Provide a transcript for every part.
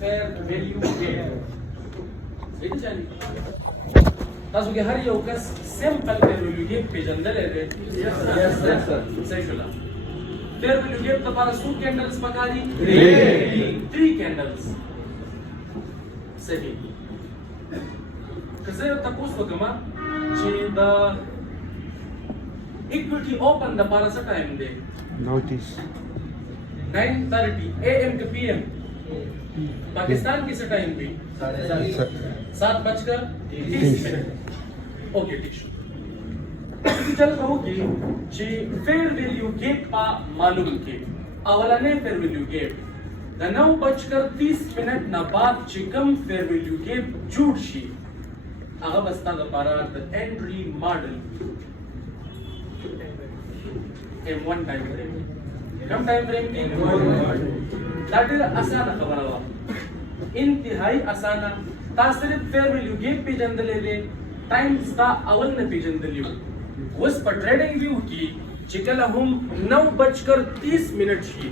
fair value gap. صحیح ده جاني تاسو کې هر یو کس سمپل fair value gap پیژندلې ده. Yes sir. صحیح شولا. fair value gap لپاره څو کینډلز پکاري؟ 3 کینډلز. صحیح. که زه تاسو وکم چې دا equity open لپاره څه ټایم دی؟ Notice. 9:30 AM के PM पाकिस्तान की टाइम भी 7:30 ओके ठीक है चल रहा हूँ कि फेयर वैल्यू गेप पा मालूम के अवलाने फेयर वैल्यू गेप द 9:30 ना बाद चिकम फेयर वैल्यू गेप जुड़ शी आगा बस्ता द पारा the entry model M1 time frame come time frame की दैट इज आसान खबर हुआ इंतहाई आसान ता सिर्फ फेयर वैल्यू गेप पे जंदले ले टाइम्स ता अवल न पे जंदलियो उस पर ट्रेडिंग व्यू की चिकल हम 9:30 शी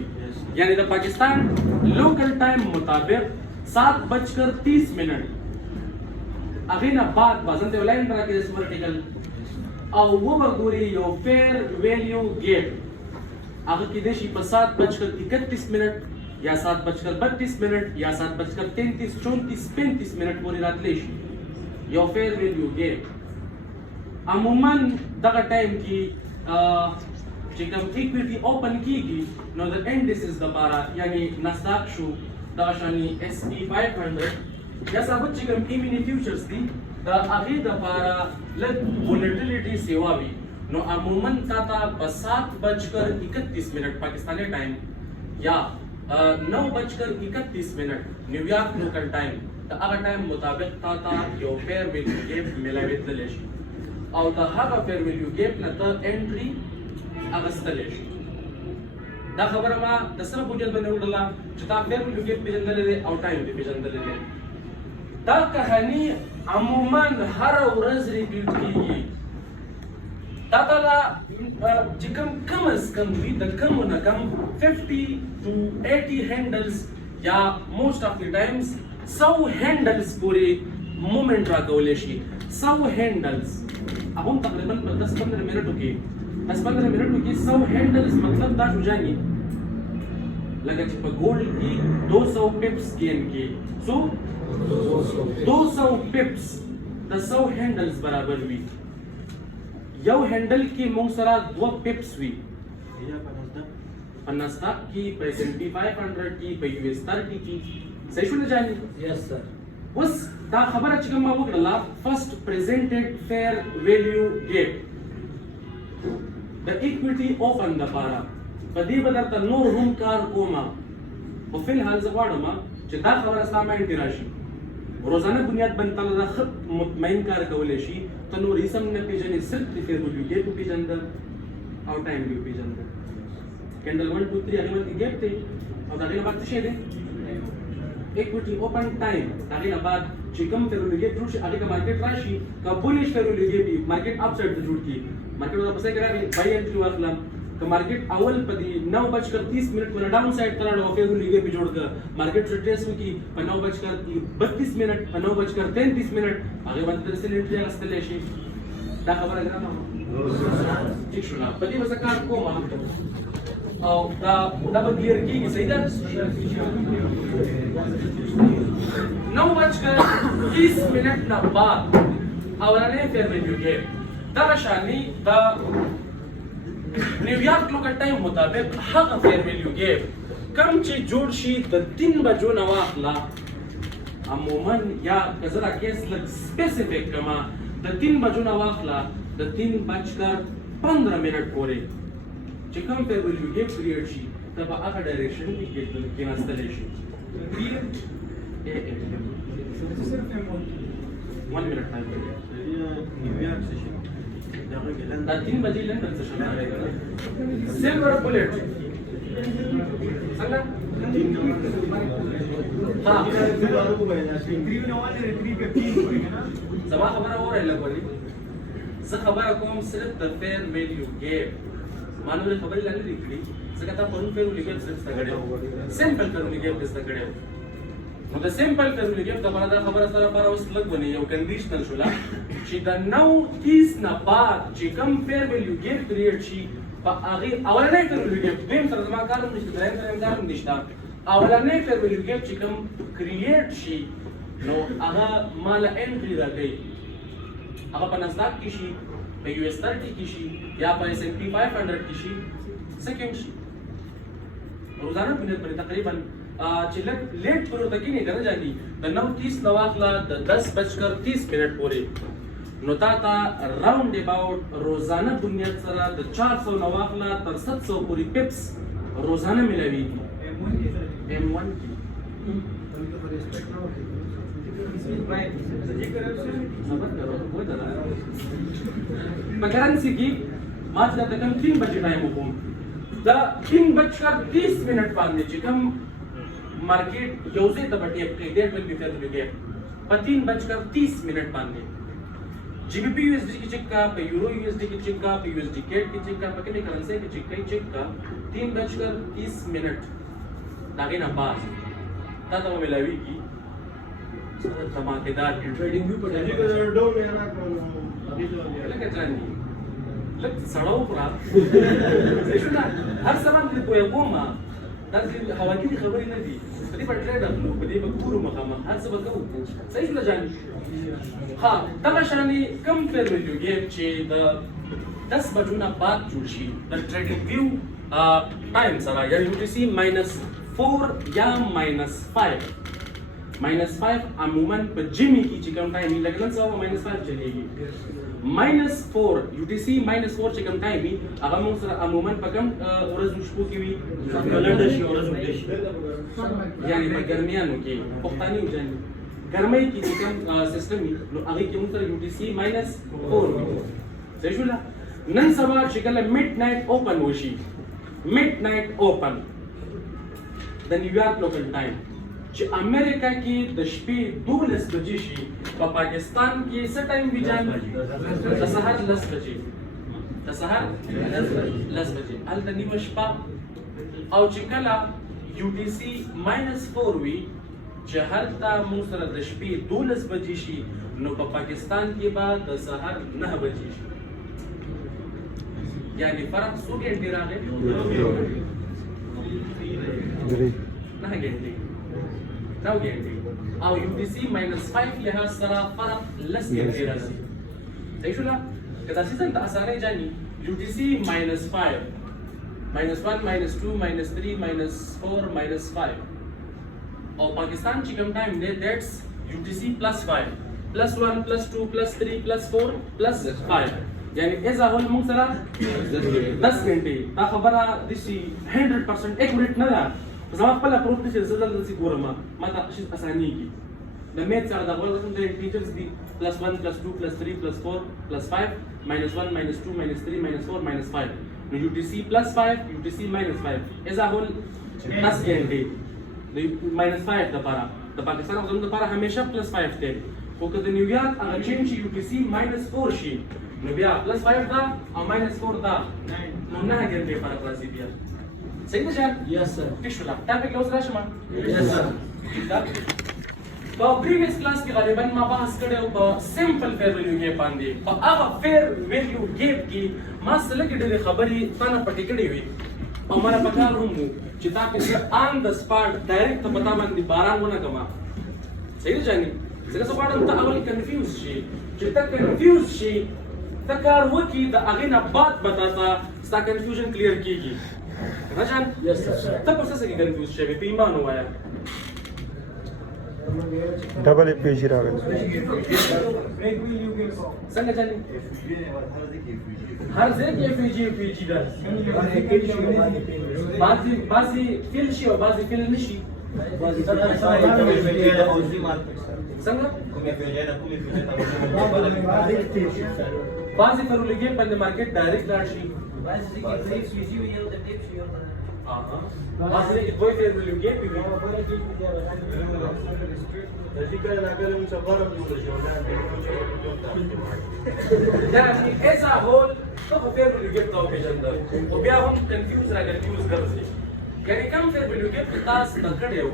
यानी द पाकिस्तान लोकल टाइम मुताबिक 7:30 अगेना बाद बाजंते लाइन पर के इस वर्टिकल او وګوري یو فیر ویلیو گیپ هغه کې د شي په 7:31 یا 7:32 یا 7:33 34 35 پورې راتلی شي یو فیر ویلیو گیپ عموما دغه ټایم کې چې کوم ایکویټي اوپن کیږي نو د انډیسز لپاره یعنی ناسداق شو دغه شانی SP 500 یا ثابت چې کوم ایمینی فیوچرز دي د هغې دپاره لږ ولیټیلیټي سیوا وي نو عموما تا ته په 7:31 پاکستانی ټایم یا 9:31 نیویارک لوکل ټایم د هغه ټایم مطابق تا ته یو فیر ویلیو ګیپ میلاوېدلی شي او د هغه فیر ویلیو ګیپ نه ته انټري اخیستلی شي دا خبره ما د سره بنیاد باندې وکړله چې تا فیر ویلیو ګیپ پېژندلی دی او ټایم دې پېژندلی دی دا کهاني عموما هر ورځ ریپیټ کیږي دا تعالی چې کم از کم وي د کم نه کم 50 to 80 هینډلز یا موسٹ اف دی ټایمز 100 هینډلز پورې مومنٹ راکولی شي 100 هینډلز هغه تقریبا په 10-15 منټو کې 10-15 منټو کې 100 هینډلز مطلب دا شو جاني لکه چې په ګولډ کې 200 پپس گین کې سو 200 پپس د 100 هینډلز برابر وي یو هینډل کې موږ سره 2 پپس وي په ناسداق کې په S&P 500 کې په US 30 کې صحیح شو نه جاني یس سر اوس دا خبره چې کوم ما وکړله فرست پریزنټډ فیر ویلیو ګیپ د ایکویټي اوپن لپاره په دې به درته نور هم کار کوم خو فی الحال زه غواړم چې دا خبره ستا مایند کې راشي روزانه بنیاد باندې تعالی دا خط مطمئن کار کولی شي ته نور هیڅ هم نه پېژنې صرف د فیر ویلیو ګیپ وپېژنده او ټایم دې وپېژنده کینډل 1 2 3 هغې باندې ګیپ دی او د هغې نه بعد څه شی دی equity open time هغې نه بعد چې کوم فیر ویلیو ګیپ جوړ شي هغې که مارکیټ راشي که بولیش فیر ویلیو ګیپ وي مارکیټ اپ سایډ ته جوړ کړي مارکیټ ورته په ځای کې راغی بای انټري واخلم که مارکیټ اول په دې 9:30 باندې ډاون سایډ ته راړو فیر ویلیو ګیپ جوړ کړه مارکیټ ټریس وکړي په 9:32 په 9:33 هغې باندې د سیل انټري اخیستلی شي دا خبره ګرانه ټیک شو نه په دې به زه کار کوم او دا به کلیر کېږي صحیح ده 9:30 نه بعد اولنی فیر ویلیو ګیپ دغه شانې د نیویارک لوکل ټایم مطابق هغه فیر ویلیو ګیپ کم چې جوړ شي د 3 بجو نه واخله عموما یا که زه دا کیس لږ سپیسیفیک کړمه د 3 بجو نه واخله د 3:15 پورې چې کوم فیر ویلیو ګیپ کریټ شي ته په هغه ډایریکشن کې کېناستلی شي ون منټ ټایم دا 3 بجې لندن سیشن سیلور بولټ څنګه ها زما خبره وره لګولې زه خبره کوم صرف د فیر ویلیو ګیپ مانوي خبرې لاندې لیکلي ځکه تا پرون فیر ویلیو ګیپ صرف ستګړې سمپل فیر ویلیو ګیپ ستګړې نو د سمپل فیر ویلیو ګیف د دا خبره سره لپاره اوس لږ ونی یو کنډیشنل شولا چې د 9:30 نه بعد چې کوم فیر ویلیو ګیف کریټ شي په هغه اولنۍ فیر ویلیو ګیف دیم سره زما کار نشته دریم کار نشته اولنۍ فیر ویلیو ګیف چې کوم کریټ شي نو هغه مال انټری راکړي هغه په نسداق کې شي په یو اس 30 کې شي یا په اس ان پی 500 کې شي سکند شي روزانه په تقریبا چې لیټ پرو تکي نه کنه جاندي د 9:30 نو واخلا د 10:30 پورې نو تا راوند اباوت روزانه بنیاد سره د 400 نو واخلا تر 700 پورې پپس روزانه ملويږي M1 کی په کرنسی کې ما چې د کم 3 بجې ټایم وکوم دا 3:30 باندې چې کوم मार्केट योजे तबटी अपने डेट में भी फैल गया पर 3:30 बांधे जीबीपी यूएसडी की चेक का पे यूरो यूएसडी की चेक का पे यूएसडी केट की चेक का पे कितने करेंसी की चेक का 3:30 दागे ना पास ताता वो मिलावी की धमाकेदार ट्रेडिंग भी पड़ेगी डाउन है ना अभी तो लगे जानी लग सड़ाओ पूरा हर सामान को ये बोमा تاسو حواکی دي خبرې نه دي په دې په ټریډر نو په دې په کورو مخامخ هر څه به کوو صحیح نه جاني ها دغه شانې کم فیر ویلیو ګیف چې د 10 بجو نه بعد جوړ شي د ټریډینګ ویو ټایم سره یا یو ټي سي -4 یا -5 عموما په جیمی کې چې کوم ټایم لګنن سره -5 چلیږي -4 UTC -4 چې کوم ټایم وي هغه موږ سره عموما په کوم ورځو شپو کې وي کلندر شي ورځو کې یعنی په ګرمیانو کې پښتاني وځي ګرمۍ کې چې کوم سیستم وي نو هغه کې موږ سره UTC -4 صحیح شو نن سبا چې کله میډ نایټ اوپن وشي میډ نایټ اوپن د نیویارک لوکل ټایم چې امریکا کې د شپې 12 بجې شي په پاکستان کې څه ټایم وي جان د سهار 10 بجې د سهار 10 بجې هلته نیمه شپه او چې کله UTC -4 وي چې هلته موږ سره د شپې 12 بجې شي نو په پاکستان کې به د سهار 9 بجې شي یعنی فرق څو ګنټې راغلی 9 ګنټې نو ګنټې او UTC -5 لحاظ سره فرق لس ګنټې راځي صحیح شو لا که تاسو ته اسانه جاني UTC -5 -1 -2 -3 -4 -5 او پاکستان چې کوم ټایم دی دیټس UTC +5 +1 +2 +3 +4 +5 یعنی اذا هول موږ سره 10 غنټې دا خبره د شي 100% اکوریټ نه ده زما خپل پروت دي چې زړه دلته ګورم ما ته شي اسانيږي د میت سره د غوړ د ټیچرز دي +1 +2 +3 +4 +5 -1 -2 -3 -4 -5 نو UTC +5 UTC -5 اذا هول 10 غنټې د -5 لپاره د پاکستان او زموږ لپاره همیشه +5 دی خو که د نیویارک هغه چین چې UTC -4 شي نو بیا +5 دا او -4 دا نو 9 غنټې فرق راځي بیا صحیح ده جان یس سر ٹھیک شو تا په کلاس راشم یس سر په پریویس کلاس کې غالبا ما بحث کړو په سمپل فیر ویلیو کې باندې په هغه فیر ویلیو ګیپ کې ما سره کې ډېرې خبرې تانه پټې کړې وي او مله پکار هم چې تا په آن د سپاټ ډایرکټ په پتا باندې باران ونه کما صحیح جاني څنګه سپاټم ته اول کنفیوز شي چې ته کنفیوز شي ته کار وکي د هغې نه بعد بتاته ستا کنفیوژن کلیر کیږي راجان یس سر ته په څه کې کنفیوز شوی په ایمان وایا ډبل پیجی راغلی څنګه چالي هر ځای کې پیجی ده بعضی فیل شي او بعضی فیل نشي څنګه بعضی فرولګي په مارکیټ ډایرکټ لاړ شي بعضی کې پیجی وي او د ټیپ شي بعضی دوی فیر ویلیو ګیپ وي يعني اذا هول تاخذ فير بالجيب تو بجندر وبياهم كونفيوز را كونفيوز ګرځي يعني كم فير بالجيب تاسو تکړیو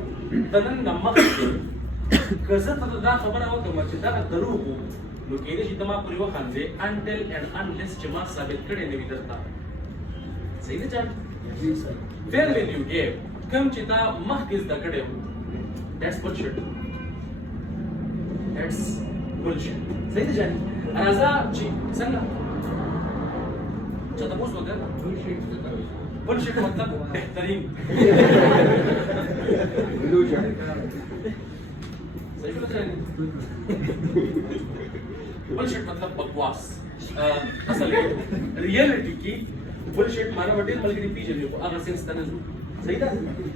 تنن نمخ که زه ته دا خبره وکړم چې دغه دروغ وو نو کېدای شي ته ما پورې وخاندې until and unless چې ما ثابت کړی نه وي درته صحیح ده جان fair value gap کوم چې تا مخکې زده کړی وو that's bullshit that's bullshit صحیح ده جان راځه چې څنګه چا تاسو وکړه bullshit مطلب بهترین صحیح ده جان bullshit मतलब बकवास असल रियलिटी की bullshit माना वडे मलगरी پیژنې خو هغه سنس ته نه ځو صحیح ده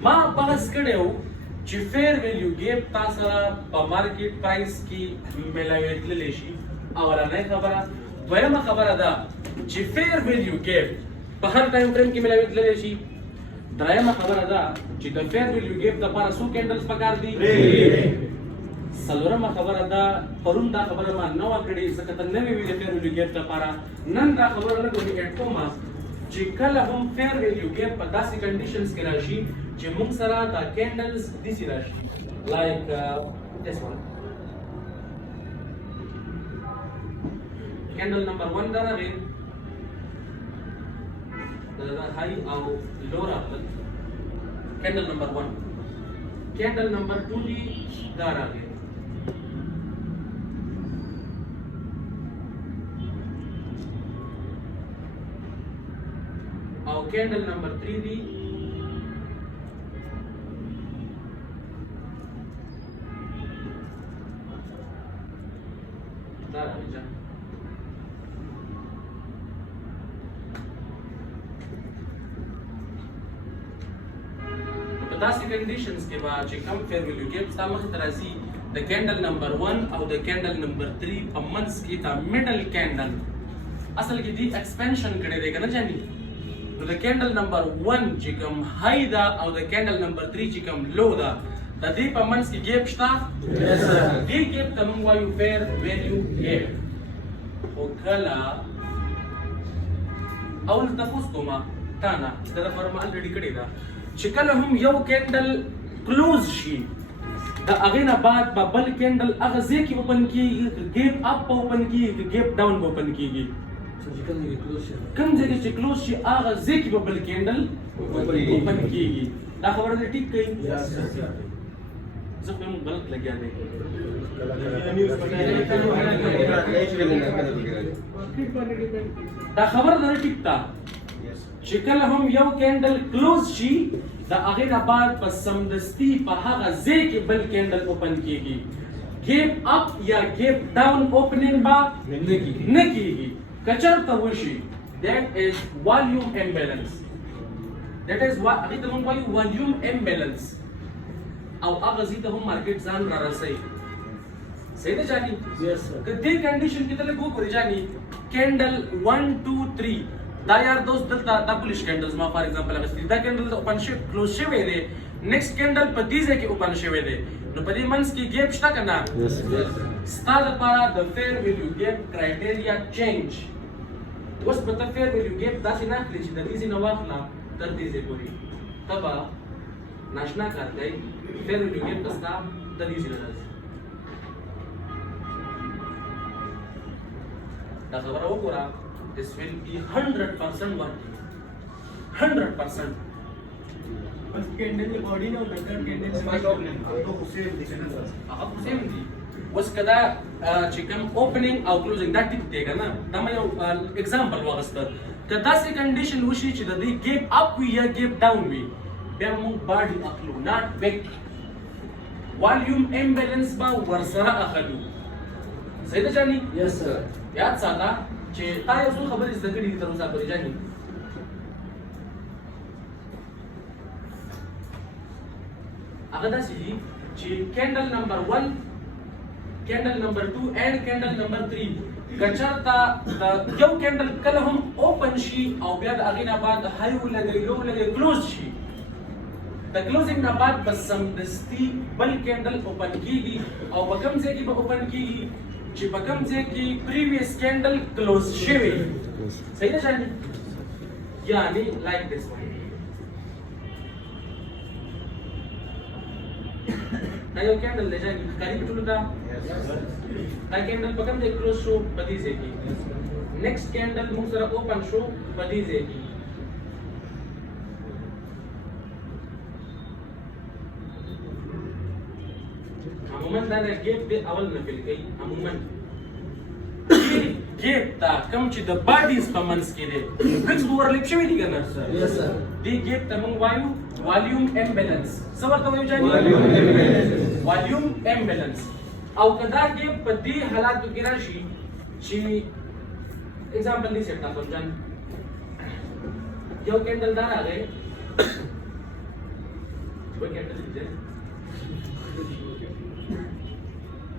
ما بحث کړو چې فیر ویلیو ګیپ تاسو سره په مارکیټ پرایس کې ملاویدل شي اولنۍ خبره دویمه خبره ده چې فیر ویلیو ګیپ په هر ټایم فریم کې ملاویدل شي دریمه خبره ده چې د فیر ویلیو ګیپ لپاره څو کینډلز پکار دي څلورمه خبره ده پرون دا خبره ما نه وکړې ځکه ته نوې ویډیو فیر ویلیو ګیپ لپاره نن دا خبره لګو اډ کوم چې کله هم فیر ویلیو ګیپ په داسې کنډیشنز کې راشي چې موږ سره دا کینډلز داسې راشي لایک this one کینډل نمبر 1 دا راغی دا هاي او لو راغلی کینډل نمبر 1 کینډل نمبر 2 دی دا راغلی او کینډل نمبر 3 دی دا راځي په داسې کنډیشنز کې به چې کم فیر ویلیو ګیپ ستا مخې ته راځي د کینډل نمبر 1 او د کینډل نمبر 3 په منځ کې دا میډل کینډل اصل کې دی ایکسپانشن کړی دی که نه جاني نو د کینډل نمبر 1 چې کوم هاي ده او د کینډل نمبر 3 چې کوم لو ده د دې په منځ کې ګیپ شته دې ګیپ ته موږ وایو فیر ویلیو ګیپ خو کله اول تاسو کومه تا نه دا لپاره ما الریډي کړی ده چې کله هم یو کینډل کلوز شي د هغې نه بعد به بل کینډل هغه ځای کې اوپن کېږي ګیپ اپ به اوپن کېږي ګیپ ډاون به اوپن کېږي کوم ځای کې چې کلوز شي هغه ځای کې به بل کینډل اوپن کېږي دا خبره دې ټیک کوي زه خو هم غلط لګیا دی دا خبره ده ټیک ده چې کله هم یو کینډل کلوز شي د هغې نه بعد په سمدستي په هغه ځای کې بل کینډل اوپن کېږي ګیپ اپ یا ګیپ ډاون اوپننګ به نه کېږي که چېرته وشي دیٹ از والیوم امبیلنس دیٹ از هغې ته موږ وایو والیوم امبیلنس او هغه ځای ته هم مارکیټ ځان را رسوي صحیح ده جاني که دې کنډیشن کې ته لږ وګورې جاني کینډل 1 2 3 دا یار دوست دلته دا بلیش کینډلز ما فار ایگزامپل اخیستی دا کینډل اوپن شي کلوز شوی دی نیکسټ کینډل په دې ځای کې اوپن شوی دی نو په دې منځ کې ګیپ شته که نه ستا لپاره د فیر ویلیو ګیپ کرایټیریا چینج اوس به ته فیر ویلیو ګیپ داسې نه اخلي چې د دې ځای نه واخله تر دې ځای پورې ته به ناشنا کار کوي فیر ویلیو ګیپ به ستا د دې ځای نه راځي دا خبره وګوره this will be 100% working 100% first candle the body now the third candle अब सेम दि اوس کدا چې کوم اوپننګ او کلوزینګ دا ټیک دی کنه دا مې یو एग्जांपल واغسته کدا سي کنډیشن وشي چې د دې ګیپ اپ وي یا ګیپ ډاون وي بیا موږ باډي اخلو ناٹ بیک والیوم امبیلنس با ورسره اخلو صحیح ده جاني yes sir یاد ساته چې تا یو څو خبرې زده کړې دي تر اوسه پورې جاني هغه داسې دي چې کینډل نمبر 1 کینډل نمبر 2 اینڈ کینډل نمبر 3 کچرتا یو کینډل کله هم اوپن شي او بیا د هغې نه بعد هاي ولګي لو ولګي کلوز شي د کلوزینګ نه بعد به سمدستي بل کینډل اوپن کېږي او په کوم ځای کې به اوپن کېږي چې په کوم ځای کې پریویس کینډل کلوز شوی صحیح ده جاني یعنی لایک دس ون دا یو کېندل دی چې ښکاري په ټولو ته دا کېندل په کوم ځای کلوز شو په دې ځای کې نیکسټ کېندل موږ سره اوپن شو په دې ځای کې عموما دا ګیپ دی اول نه فیل کوي عموما ګیپ تا کوم چې د باډیز په منځ کې دی برکس اورلیپ شوی دی کنه یس سر دی ګیپ ته موږ وایو والیوم امبیلنس څه ورته وایو جاني والیوم امبیلنس او کدا ګیپ په دې حالاتو کې راشي چې एग्जांपल नहीं सकता समझन यो कैंडल दार आ गए वो कैंडल लीजिए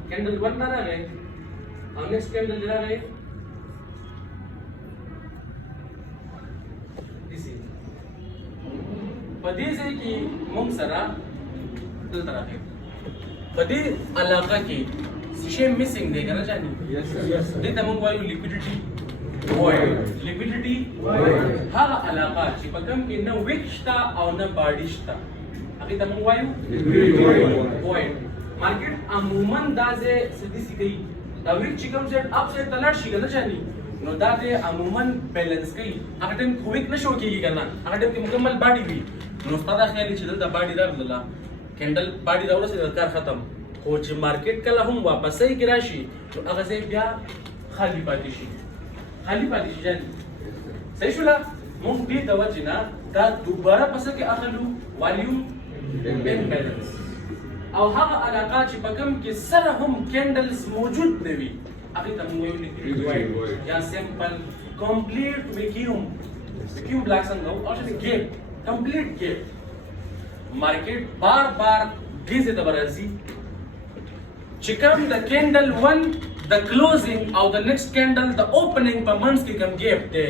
कैंडल 1 दार आ गए और नेक्स्ट कैंडल दार आ गए दिस इज पदी से की मुंसरा दल तरह है पदी इलाका की शीशे मिसिंग देगा ना जानी यस सर दे तमंग वायु लिक्विडिटी void liquidity void هغه علاقه چې په کوم کې نه ویک شته او نه باډي شته هغه ته موږ وایو void مارکیټ عموما دا ځای سدي سي دا ویک چې کوم ځای اپ سره تلل شي کنه چاني نو دا ځای عموما بیلانس کوي هغه ټیم خو ویک نشو کېږي کنه هغه ټیم کې مکمل باډي وي نو ستاسو خیال چې دلته باډي راغله کېندل باډي راوړل کار ختم خو چې مارکیټ کله هم واپسې کې راشي نو هغه ځای بیا خالی پاتې شي خالی پاتې شي جاني صحیح شو لا مونږ دې د وجه نه دا دوباره پس کې اخلو والیوم امبیلنس او هغه علاقه چې په کوم کې سره هم کېندلز موجود نه وي هغه ته موږ وایو لیکویډ یا سمپل کمپلیټ ویکیوم ویکیوم بلاک څنګه او چې ګیپ کمپلیټ ګیپ مارکیټ بار بار دې څه د برازي چې کوم د کېندل 1 the closing or the next candle the opening per months ki kam gap de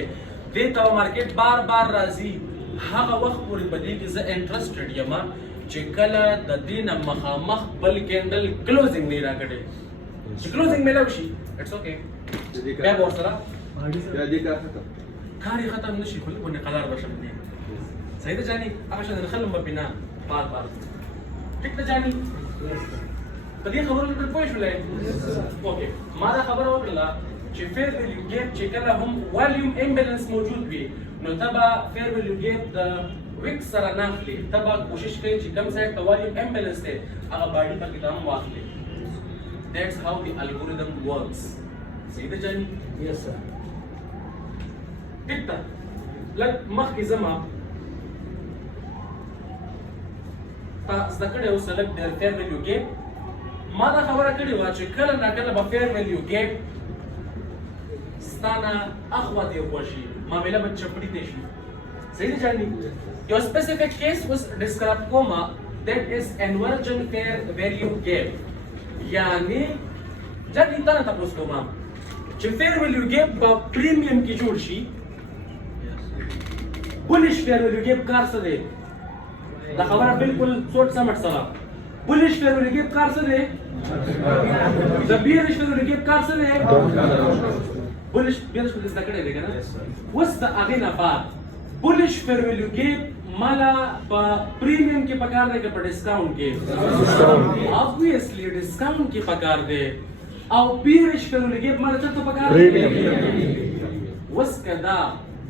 data market bar razi haga waqt puri badi ki za interested yama چې کله د دینه مخامخ بل کېندل کلوزینګ نه راکړي چې کلوزینګ ملو شي اټس اوکے بیا ورسره دې کار ختم کاری ختم نشي خو په قرار بشم دي صحیح ده جاني هغه شنه نخلم بنا بار ټیک ده جاني په دې خبرو کې پوه شولای اوکې ما دا خبره وکړه چې فیر ویلیو ګیپ چې کله هم والیوم امبیلنس موجود وي نو تبا فیر ویلیو ګیپ د ویک سره ناخلي تبا کوشش کوي چې کم سایډ ته والیوم امبیلنس ته هغه باډي په کې تمام واخلي that's how the algorithm works صحیح ده جاني یس سر ټیک ده لکه مخکې زما تاسو دا کړه اوس لکه د فیر ویلیو ګیپ ما دا خبره کړې و چې کله نا کله به فیر ویلیو ګیپ ستانه اخوا دی خوشي معامله به چپړی دی شي صحیح دی جاني یو سپیسیفیک کیس was described کوما that is inversion fair value gap یعنی جدي تاسو تاسو کوما چې فیر ویلیو ګیپ په پریمیم کې جوړ شي بولش فیر ویلیو ګیپ کار څه دی دا خبره بالکل سوچ سمټ سره بولش فیر ویلیو ګیپ کار څه دی د بیرش فیر ویلیو ګیپ کار څه دی بولش بیرش په دې کړه دی کنه وس د اغه نه بعد بولش فیر ویلیو ګیپ مالا په پریمیم کې پکار دی که په ډیسکاونټ کې obviously ډیسکاونټ کې پکار دی او بیرش فیر ویلیو ګیپ مالا څه پکار دی وس کدا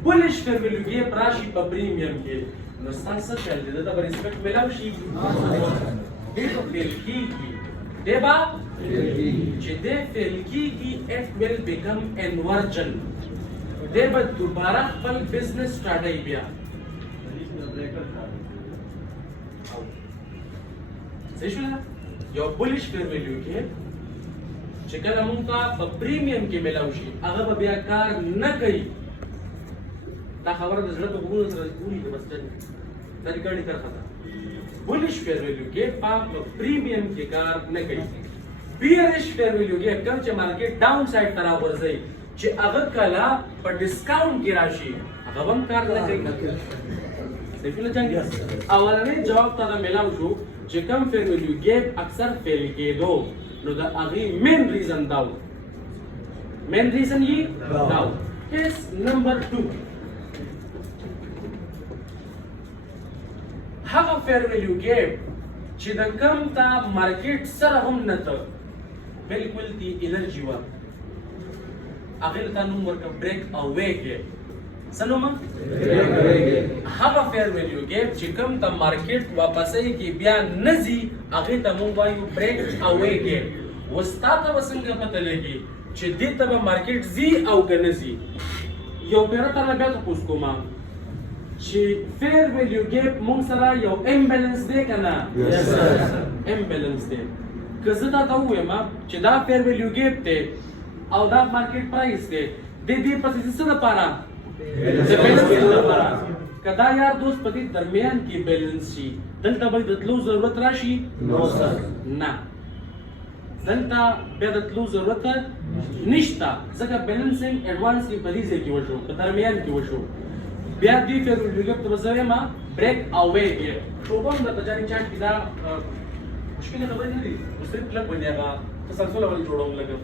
بولش فیر ویلیو ګیپ راشي په پریمیم کې نو ستاسو خیال دی دا به ریسپیکټ ملاو شي دې په فیل کېږي دیبا چې دې فیل کېږي it will become inversion دیبا دوباره خپل بزنس سٹارټای بیا صحیح شو یو بولش فیر ویلیو کې چې کله مونږ ته په پریمیم کې ملاو شي هغه به بیا کار نه کوي دا خبره د زړه په ګونو سره کولی ده بس دا ریکارډ کړه خطا بولش فیر ویلیو کې په پریمیم کې کار نه کوي بیرش فیر ویلیو کې کوم چې مارکیټ ډاون سایډ طرف ورځي چې هغه کله په ډیسکاونټ کې راشي هغه هم کار نه کوي صحیح نه څنګه اولنې جواب ته ملاو شو چې کوم فیر ویلیو ګیپ اکثر فیل کېدو نو دا هغه مین ریزن داو مین ریزن یې داو کیس نمبر 2 هغه فیر ویلیو ګیپ چې د کم تا مارکیټ سره هم نه ته بالکل تی انرژي وا هغه ته نوم ورکړه بریک اوے کې سلام هغه فیر ویلیو ګیپ چې کم ته مارکیټ واپسې کې بیا نزي هغه ته مونږ وایو بریک اوے ګیپ وستا ته وسنګ پته لګي چې دې ته مارکیټ زی او کنزي یو پیرته نه بیا تاسو کومه چې فیر ویلیو ګیپ مونږ سره یو امبالانس دی کنه یس سر امبالانس دی که زه دا وایم چې دا فیر ویلیو ګیپ دی او دا مارکیټ پرایس دی د دې پسې څه لپاره د بیلانس لپاره کدا یار دوست په دې درمیان کې بیلانس شي دلته به د تلو ضرورت راشي نو سر نه دلته بیا د تلو ضرورت نشته ځکه بیلانسینګ ایڈوانس کې په دې ځای کې وشو په درمیان کې وشو بیا دې فیر ویلیو ګیپ ته وځوي ما بریک اوے ګیپ شوبم د تجاري چارت کې دا مشکل خبرې نه دي مستقیم کلک باندې هغه تسلسل ول جوړوم لګم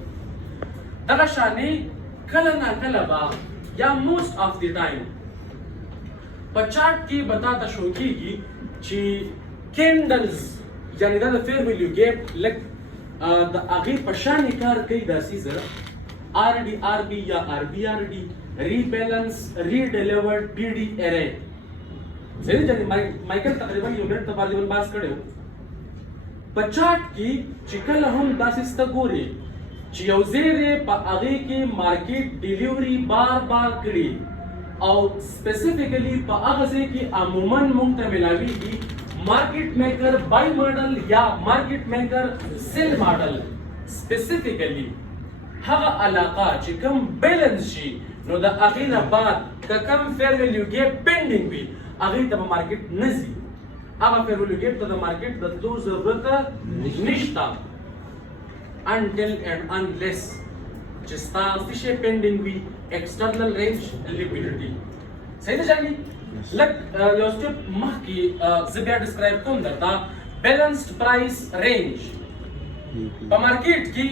دغه شانې کله نه کله با یا موست اف دی ټایم په چارت کې بتا ته شو کېږي چې کینډلز یعنی دا د فیر ویلیو ګیپ لک د هغې په شانې کار کوي دا سیزر آر ډي آر بي یا آر بي آر ډي ریبیلنس ریډیلیورډ پی ډي ارے صحیح دی مایکل تقریبا یو منټ ته باندې باس کړو په چارت کې چې کله هم داسې ست ګوري چې یو زیره په هغه کې مارکیټ ډیلیوري بار کړي او سپیسیفیکلی په هغه ځای کې عموما موږ ته ملاويږي مارکیټ میکر بای ماډل یا مارکیټ میکر سیل ماډل سپیسیفیکلی هغه علاقه چې کوم بیلانس شي نو د هغې نه بعد که کم فیر ویلیو ګیپ پینډینګ وي هغې ته به مارکیټ نه ځي هغه فیر ویلیو ګیپ ته د مارکیټ د تلو ضرورت نشته until and unless چې ستا څه شی پینډینګ وي ایکسټرنل رینج لیکویډیټي صحیح ده جاني لک یو سټپ مخکې زه بیا ډسکرایب کوم درته بیلانسډ پرایس رینج په مارکیټ کې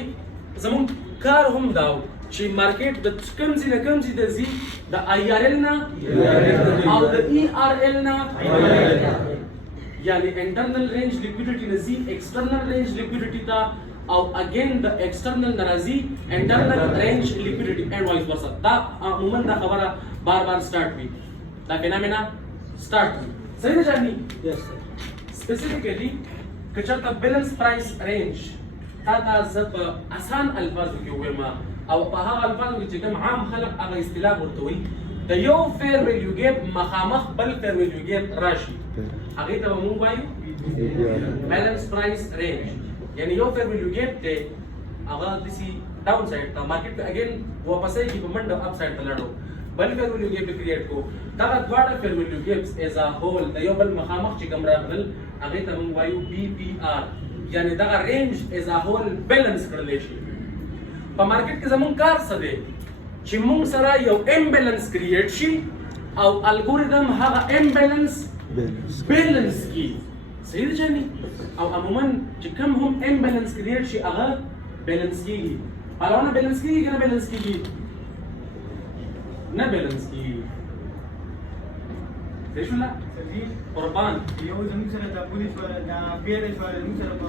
زموږ کار هم دا چې مارکیټ د کوم ځای نه کوم ځای ته ځي د آی آر ایل نه او د ای آر ایل نه یعنی انټرنل رینج لیکویډیټي نه ځي ایکسټرنل رینج لیکویډیټي ته او اگین د ایکسټرنل ناراضي انټرنل رینج لیکویډیټي اینڈ وایس ورسا دا عموما دا خبره بار سٹارټ وي دا فینامنا سٹارټ وي صحیح ده جاني یس سر سپیسیفیکلی کچرته بیلانس پرایس رینج دا زب آسان الفاظو کې وایم او په هغه الفاظو کې چې کوم عام خلک هغه اصطلاح ورته وي د یو فیر ویلیو ګیپ مخامخ بل فیر ویلیو ګیپ راشي هغه ته موږ وایو بیلانس پرایس رینج یعنی یو فیر ویلیو ګیپ دی هغه دسی ډاون سایډ ته مارکیټ اگین واپسې کی په منډه اپ سایډ ته لاړو بل فیر ویلیو ګیپ کریټ کو دا دواړه فیر ویلیو ګیپس ایز ا هول د یو بل مخامخ چې کوم راغلل هغه ته موږ وایو بی پی آر یعنی دا رینج ایز ا هول بیلانس کړل شي په مارکیټ کې زمون کار څه دی چې موږ سره یو امبالانس کریټ شي او الګوریدم هغه امبالانس بیلانس کی صحیح ده جاني او عموما چې کوم هم امبالانس کریټ شي هغه بیلانس کیږي پهلوانه بیلانس کیږي کنه بیلانس کیږي نه بیلانس کیږي صحیح شو قربان یو زموږ سره د پولیس ولا د پیرس ولا زموږ سره په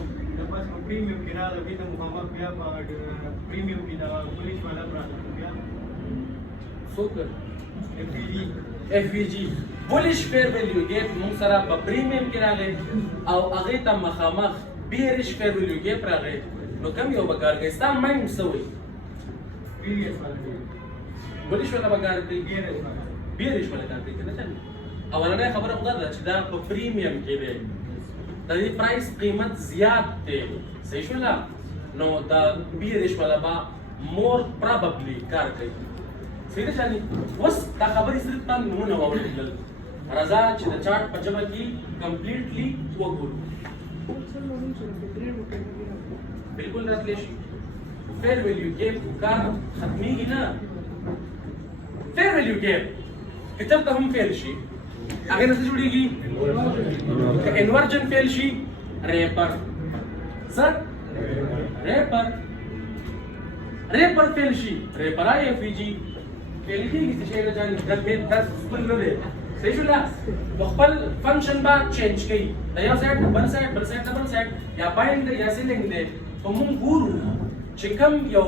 پاس په پریمیوم کې راغله بیا د مخامخ بیا په پریمیوم کې د پولیس ولا راغله بیا سوکر اف وی جی بولش فیر ویلیو ګیپ موږ سره په پریمیوم کې راغی او هغه ته مخامخ بیرش فیر ویلیو ګیپ راغی نو کوم یو بکار کې ستا مایند سوی پیریس ولا بولش ولا بکار کې بیرش ولا کار کوي کنه اولنۍ خبره خدا ده چې دا په پریمیم کې دی د دې پرایس قیمت زیات دی صحیح شو نو دا بیرش ولا با مور پروبابلی کار کوي صحیح ده شاني اوس دا خبرې صرف تاسو نمونه واورېدل راځه چې د چارت په جبه کې کمپلیټلی وګورو بالکل راتلی شي فیر ویلیو ګیپ کار ختمیږي نه فیر ویلیو ګیپ که چېرته هم فیل شي هغې نه څه جوړېږي که انورجن فیل شي ریپر څه ریپر فیل شي ریپر آی ایف ای جی فیل کېږي څه شی نه جاني دا سپل نه دی صحیح شو لا خپل فنکشن با چینج کوي د یو سایت بل سایت بل سایت بل سایت یا بایند یا سیلینګ دی په مونږ ګورو چې کوم یو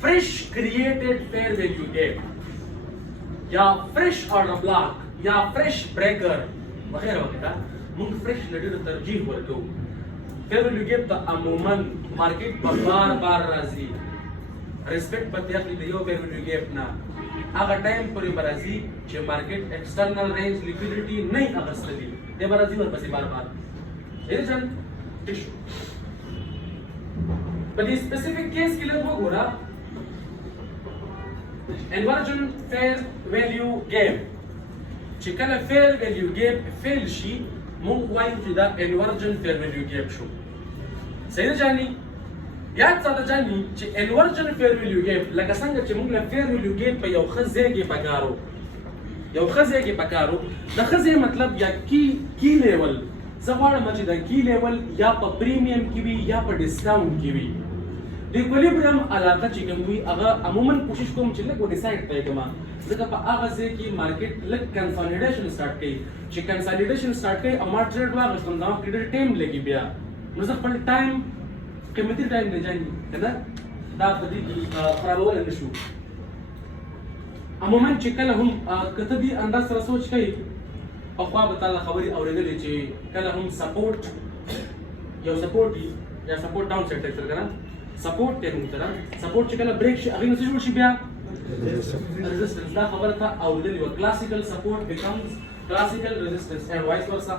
فرش کریټډ فیر ویلیو ګیپ یا فرش order block یا فرش بریکر وغیرہ وغیرہ مونږ فرش لډر ترجیح ورکوو فیر ویلیو ګیپ ته عموما مارکیټ په بار بار راځي ریسپیکټ پته اخلي د یو فیر ویلیو ګیپ نه هغه ټایم پورې برازي چې مارکیټ ایکسټرنل رینج لیکویډیټي نه اغستلی دی برازي ورپسې بار بار ایجن ټیشو په دې سپیسیفیک کیس کې لږ وګوره انورجن فیر ویلیو ګیپ چې کله فیر ویلیو ګیپ فیل شي موږ وایو چې دا انورجن فیر ویلیو ګیپ شو صحیح ده جاني یاد ساته جاني چې انورجن فیر ویلیو ګیپ لکه څنګه چې موږ له فیر ویلیو ګیپ په یو ښه ځای کې پکارو یو ښه ځای کې پکارو د ښه ځای مطلب یا کی لیول زه غواړم چې د کی لیول یا په پریمیم کې وي یا په ډسکاونټ کې وي د ایکولیبریم علاقه چې کوم وي هغه عموما کوشش کوم چې لږ ډیسایډ پای کما ځکه په هغه ځای کې مارکیټ لږ کنسالیډیشن سٹارټ کوي چې کنسالیډیشن سٹارټ کوي او ما ټریډ واغستم دا کې ټایم لګي بیا نو زه خپل ټایم قیمتي ټایم دی جاني کنه دا په دې کې خرابول نه شو عموما چې کله هم کته دي انداز سره سوچ کوي په خوا به تعالی خبري اورېدلې چې کله هم سپورټ یو سپورټ یا سپورټ ډاون سیټ تر کنه سپورټ ته موږ تر سپورټ چې کله بریک شي هغه نو څه شي بیا resistance دا خبره ته اورېدلې و کلاسیکل سپورټ بیکمز کلاسیکل resistance and vice versa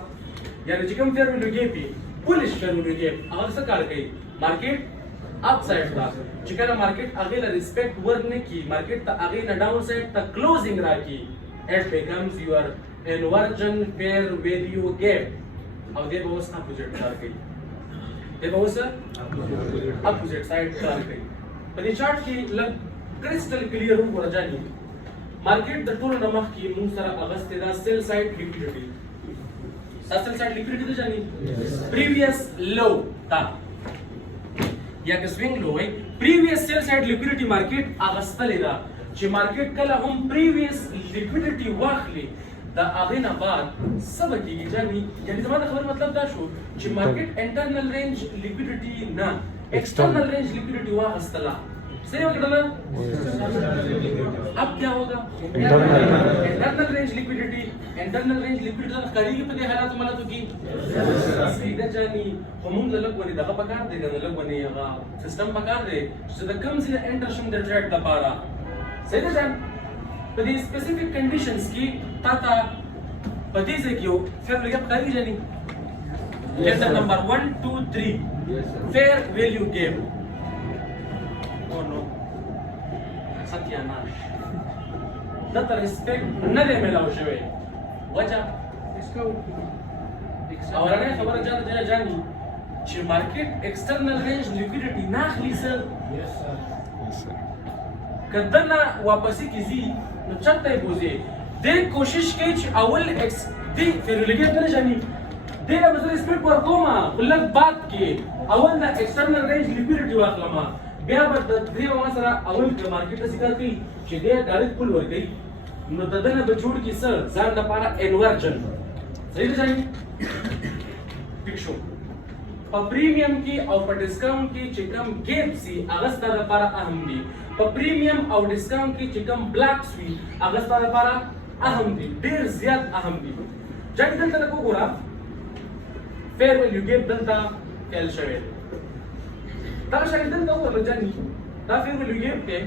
یعنی چې کوم فیر ویلیو ګیپ پولیش فیر ویلیو ګیپ هغه څه کار کوي مارکیټ اپ سایډ ته چې کله مارکیټ هغه له ریسپیکټ ورنه کی مارکیټ ته هغه نه ډاون سایډ ته کلوزینګ راکی it becomes your inversion fair value gap او دې به اوس اپوزیټ کار کوي دې به اوس اپوزیټ سایډ کار کوي په دې چارت کې لږ کرسټل کلیر وګورئ جاني مارکیټ د ټولو نمخ کې موږ سره اغستې دا سیل سایډ لیکویډیټي سیل سایډ لیکویډیټي ته جاني پریویس لو تا یا که سوینګ لو وای پریویس سیل سایډ لیکویډیټي مارکیټ اغستلې ده چې مارکیټ کله هم پریویس لیکویډیټي واخلي دا هغه نه بعد سبا کېږي جاني یعنی زما د خبر مطلب دا شو چې مارکیټ انټرنل رینج لیکویډیټي نه ایکسټرنل رینج لیکویډیټي واغستله صحیح وکړه اب کیا ہوگا انٹرنل رینج لیکویڈیٹی انٹرنل رینج لیکویڈیٹی کړي په دې حالات ملاتو کې سیده جاني همون لږ ونی دغه پکار دی نه لږ ونی هغه سیستم پکار دی چې د کم سي انټر شم د ټریډ لپاره سیده جان په دې سپیسیفیک کنډیشنز کې تا په دې ځای کې یو فیر ویلیو ګیپ کړی جاني لیسن نمبر 1 2 3 فیر ویلیو ګیپ Oh no. Satyaнаsh. دته ریسپیکټ نه دی ملاو شوی وجه اورانه خبره جاني چې مارکیټ ایکسټرنل رینج لیکویډیټي نه اخلي سر کدنه واپسی کیږي نو چرته بوزي د کوشش کوي چې اول ایکس دی فیرولګي ته جاني دې له بزر ریسپیکټ ورکوما ولګ بات کې اول نه ایکسټرنل رینج لیکویډیټي واخلما بیا به د دې وما سره اول د مارکیټ څخه کار کوي چې دې ډایرکټ پول ورکړي نو د دنه به جوړ کی سر ځان لپاره انورجن صحیح دی ټیک شو په پریمیم کې او په ډیسکاونټ کې چې کم ګیپ سي هغه ستاسو لپاره اهم دي په پریمیم او ډیسکاونټ کې چې کم بلاکس وي هغه ستاسو لپاره اهم دي ډیر زیات اهم دي ځکه دلته وګوره فیر ویلیو ګیپ دلته فیل شوی دا شاید دلته وګورئ جاني دا فیر ویلیو ګیپ کې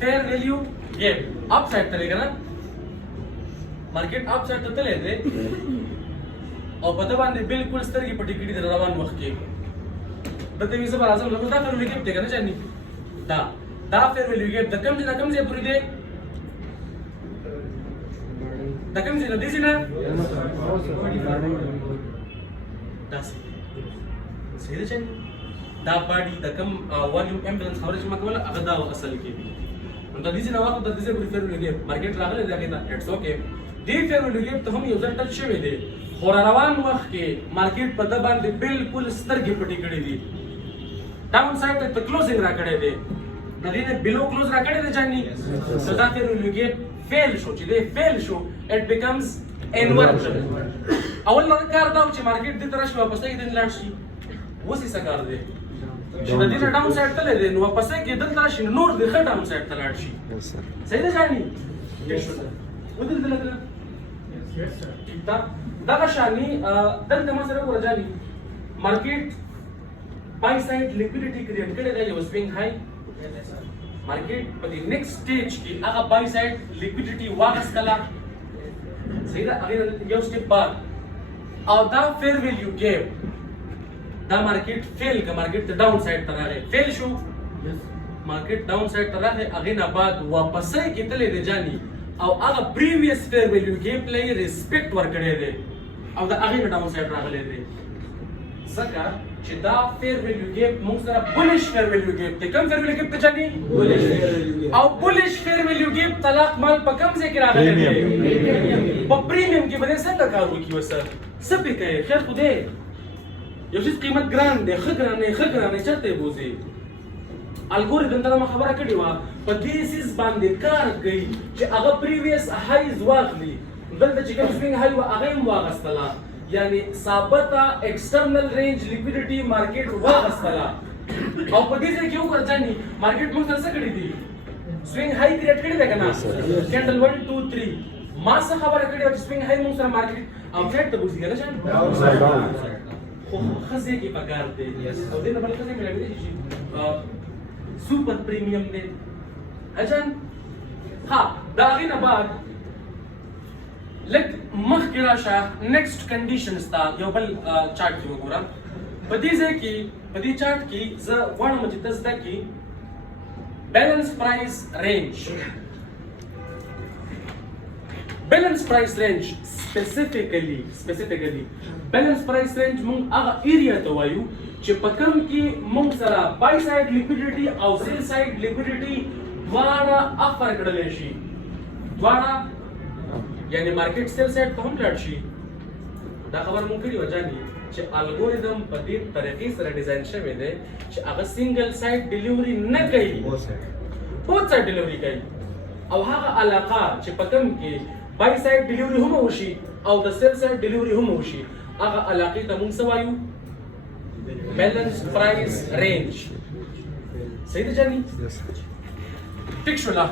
فیر ویلیو ګیپ اپ سایډ ته لګا مارکیټ اپ سایډ ته تللی دی او په دا باندې بالکل سترګې پټې کړي د روان وخت کې دته ویزه بر اعظم لګو دا فیر ویلیو ګیپ دی کنه جاني دا فیر ویلیو ګیپ د کم ځای پورې دی د کم ځای نه دی نه دا صحیح ده جاني دا باډي د کم والیوم امبلانس خبره چې ما کوله هغه دا اصل کې دي نو د دې څخه وخت د دې پرې فیر لګي مارکیټ راغله دا کې دا اټس اوکے دې فیر لګي ته هم یو ځل ټچ شوی دی خو روان وخت کې مارکیټ په د باندې بالکل سترګې پټې کړې دي ډاون سایډ ته کلوزینګ را کړې دي د دې نه بلو کلوز را کړې دي جاني نو دا فیر لګي فیل شو چې دې فیل شو it becomes inverted اول نه کار دا چې مارکیټ دې تر شي واپس کې لاړ شي اوس یې څه کار دی چې د دې ډاون سایډ ته لري نو واپس کې دلته شي نور د خټ ډاون سایډ ته لاړ شي صحیح ده ځاني ودل دلته ٹھیک تا دا شانی دلته ما سره ورځاني مارکیټ buy side liquidity create کړي دا یو swing high مارکیټ په دې next stage کې هغه buy side liquidity واغستله صحیح ده هغه یو step بعد او دا fair value gap دا مارکیټ فیل کا مارکیټ ته ډاون سایډ ته راغی فیل شو مارکیټ ډاون سایډ ته راغی هغه نه بعد واپس یې کتلې دی جاني او هغه پریویس فیر ویلیو گیپ لې ریسپیکټ ورکړی دی او دا هغه ډاون سایډ راغلی دی ځکه چې دا فیر ویلیو گیپ موږ سره بولش فیر ویلیو گیپ دی کوم فیر ویلیو گیپ ته جاني بولش او بولش فیر ویلیو گیپ طلاق مال په کوم ځای کې راغلی دی په پریمیم کې به څنګه کار وکړي وسه سپې کوي خیر خو دی یو څه قیمت ګران دی ښه ګران چرته بوزي الګوریدم ته ما خبره کړې و په دې سیس باندې کار کوي چې هغه پریویس هایز واخلي دلته چې کوم سوینګ های و هغه هم واغستله یعنی ثابته ایکسټرنل رینج لیکویډیټي مارکیټ واغستله او په دې ځای کې یو ورځنی مارکیټ موږ سره څه کړی دی سوینګ های کریټ کړی دی کنه کینډل 1 2 3 ما څه خبره کړې و چې سوینګ های موږ سره مارکیټ اپډیټ ته بوزي نه شان خو خزه کې پکار دی او دې نه بل خزه ملګری شي سوپر پریمیم دی اجان ها دا غینه بعد لک مخکې راشه نیکسټ کنډیشنز تا یو بل چارت دی وګورم په دې ځای کې په دې چارت کې زه غواړم چې تاسو ته کې بیلانس پرایس رینج balance price range specifically balance price range مونږ هغه ایریا ته وایو چې په کوم کې مونږ سره buy side liquidity او sell side liquidity دواړه افر کړل شي دواړه یعنی مارکیټ sell side ته هم لاړ شي دا خبر مونږ کړی و ځاني چې الګوریدم په دې طریقې سره ډیزاین شوی دی چې هغه سنگل سایډ ډیلیوري نه کوي بوت سایډ ډیلیوري کوي او هغه علاقه چې په کوم کې buy side delivery هم وشي او د sell side delivery هم وشي هغه علاقې ته موږ څه وایو balance price range صحیح ده جاني ټیک شو لا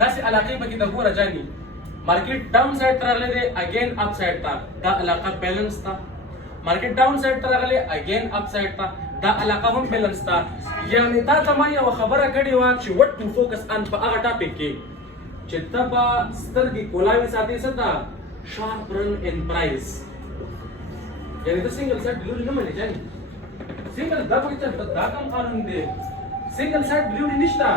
داسې علاقې به کې د ګوره جاني مارکیټ ډاون سایډ ته راغلی دی اگین اپ سایډ ته دا علاقه بیلنس ته مارکیټ ډاون سایډ ته راغلی اگین اپ سایډ ته دا علاقه هم بیلنس ته یعنی دا ته ما یو خبره کړې وه چې وټ ټو فوکس ان په هغه ټاپک کې چې تبا سترګې کولاوي ساتي ستا شارپ رن ان پرایس یعنی د سنگل سایډ ډیلیوري نه منې جاني سنگل دا پکې دا کوم قانون دی سنگل سایډ ډیلیوري نشته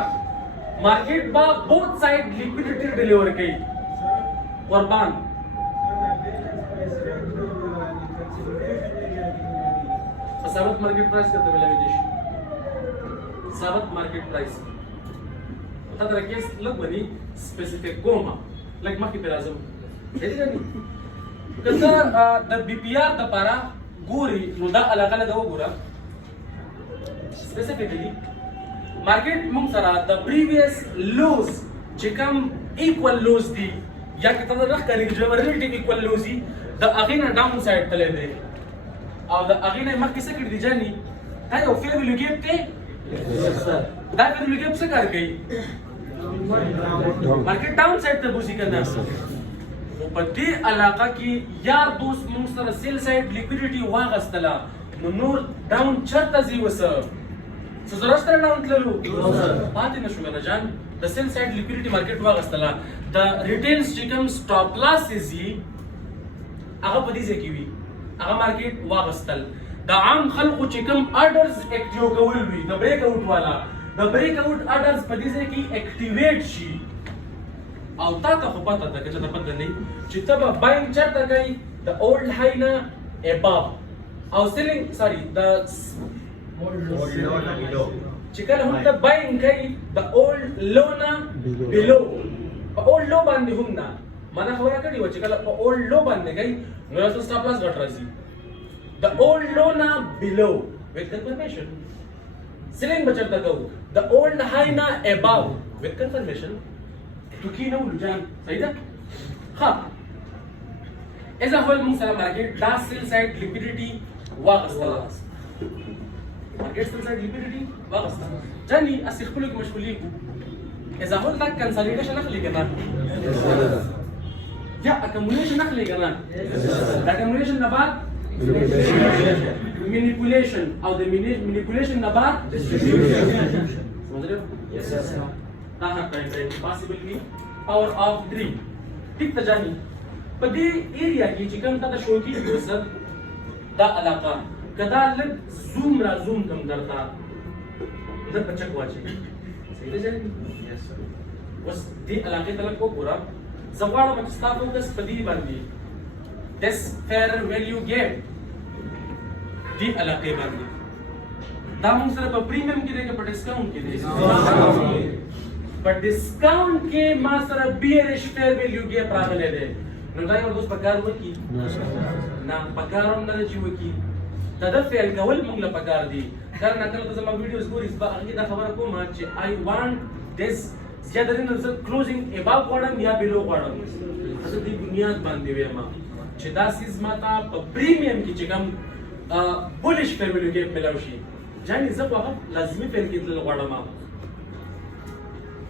مارکیټ با بوت سایډ لیکویډیټي ډیلیور کوي قربان ثابت مارکیټ پرایس کته ملوي دي ثابت مارکیټ پرایس تا در کیس لګ ونی سپیسیفیک کومه لګ مخکې پر اعظم دې نه کله د بي پي آر د لپاره ګوري نو دا علاقه له وګوره سپیسیفیکلی مارکیټ موږ سره د پریویس لوز چې کوم ایکوال لوز دي یا که تاسو راخلي چې ریلیټیو ایکوال لوز دي د اغینه ډاون سایډ تللی دی او د اغینه مخکې څه کړی دی جاني دا یو فیر ویلیو ګیپ دی دا فیر ویلیو ګیپ څه کار کوي مارکیټ ډاون سایډ ته بوزي کنه خو په دې علاقه کې یار دوست موږ سره سیل سایډ لیکویډیټي واغستله نو نور ډاون چرته ځي وسه څه ضرورت سره ډاون تللو پاتې نه شو کنه جان د سیل سایډ لیکویډیټي مارکیټ واغستله د ریټیلز چې کوم سټاپ لاسز یي هغه په دې ځای کې وي هغه مارکیټ واغستل د عام خلکو چې کوم اډرز اکټیو کول وي د بریک اوټ والا د بریک اوټ اډرز په دې ځای کې اکټیویټ شي او تا ته خو پته ده که ته پته نه چې ته به باینګ چرته کوي د اولډ های نه اباو او سیلینګ سوري د چې کله هم ته باینګ کوي د اولډ لو نه بیلو په اولډ لو باندې هم نه ما نه خبره کړې وه چې کله په اولډ لو باندې کوي نو تاسو سټاپ لاس غټ راځي د اولډ لو نه بیلو with confirmation selling بچرته کو د اولډ های نه اباو with confirmation توکي نه ولجان صحیح ده ها اذا هو موږ سره مارکیټ دا سیل سایډ لیکویډیټي واغستله مارکیټ سیل سایډ لیکویډیټي واغستله جاني اسی خپل کې مشغولي اذا هو دا کنسالیډیشن اخلي کنه یا اکومولیشن اخلي کنه دا اکومولیشن نه بعد manipulation او د manipulation نه بعد distribution سمجھ رہے ہو یس یس دا ہے possible وی power of 3 ٹھیک ته جاني په دې ایریا کې چې کوم ته شو کې وسر دا علاقه کدا لږ زوم را زوم کم درتا د پچک واچي صحیح ده جاني یس سر بس دې علاقه ته کو پورا زغواړه چې تاسو فوکس په دې باندې this fair value gap دی علاقه باندې دا موږ سره په پریمیم کې دی که په ډیسکاونټ کې دی په ډیسکاونټ کې ما سره بیرش فیر ویلیو ګیپ راغلی دی نو دا یو دوست په کار وکړي نه په کار هم نه ده چې وکړي دا د فیل کول موږ له په کار دي کله نه کله ته زما ویډیوز ګوري زه به هغې کې دا خبره کوم چې آی وانټ دس زیاده نه زه کلوزینګ اباو غواړم یا بلو غواړم زه دې بنیاد باندې وایم چې دا سیز ماته په پریمیم کې چې کوم بولش فیر ویلیو ګیپ ملاو شي جاني زه خو هغه لازمي فیر کې تلل غواړم